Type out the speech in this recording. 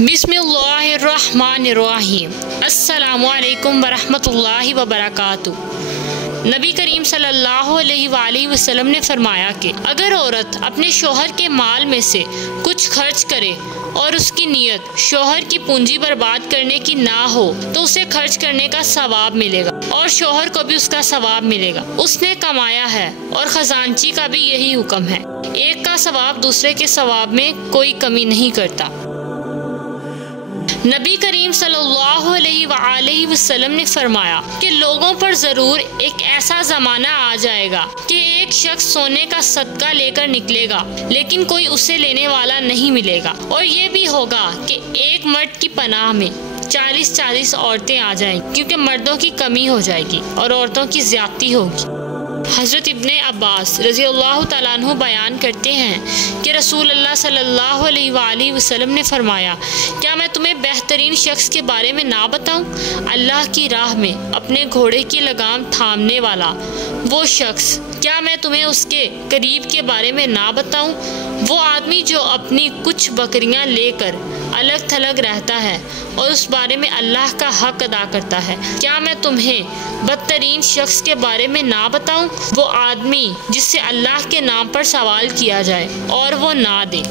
बिस्मिल्लाहिर्रहमानिर्रहीम। अस्सलामुअलैकुम वरहमतुल्लाहि वबरकातुहू। नबी करीम सल्लल्लाहु अलैहि वसल्लम ने फरमाया कि अगर औरत अपने शोहर के माल में से कुछ खर्च करे और उसकी नीयत शोहर की पूंजी बर्बाद करने की ना हो तो उसे खर्च करने का सवाब मिलेगा और शोहर को भी उसका सवाब मिलेगा। उसने कमाया है और खजानची का भी यही हुक्म है। एक का सवाब दूसरे के सवाब में कोई कमी नहीं करता। नबी करीम सल्लल्लाहु अलैहि वसल्लम ने फरमाया कि लोगों पर ज़रूर एक ऐसा ज़माना आ जाएगा कि एक शख्स सोने का सदका लेकर निकलेगा लेकिन कोई उसे लेने वाला नहीं मिलेगा। और ये भी होगा कि एक मर्द की पनाह में 40-40 औरतें आ जाएंगी क्योंकि मर्दों की कमी हो जाएगी और औरतों की ज़्यादती होगी। हज़रत इब्ने अब्बास रज़ियल्लाहु तआला अन्हु बयान करते हैं कि रसूल अल्लाह सल्लल्लाहु अलैहि वसल्लम ने फरमाया, क्या मैं तुम्हें बेहतरीन शख्स के बारे में ना बताऊं? अल्लाह की राह में अपने घोड़े की लगाम थामने वाला वो शख्स। क्या मैं तुम्हें उसके करीब के बारे में ना बताऊं? वो आदमी जो अपनी कुछ बकरियां लेकर अलग थलग रहता है और उस बारे में अल्लाह का हक अदा करता है। क्या मैं तुम्हें बदतरीन शख्स के बारे में ना बताऊं? वो आदमी जिससे अल्लाह के नाम पर सवाल किया जाए और वो ना दे।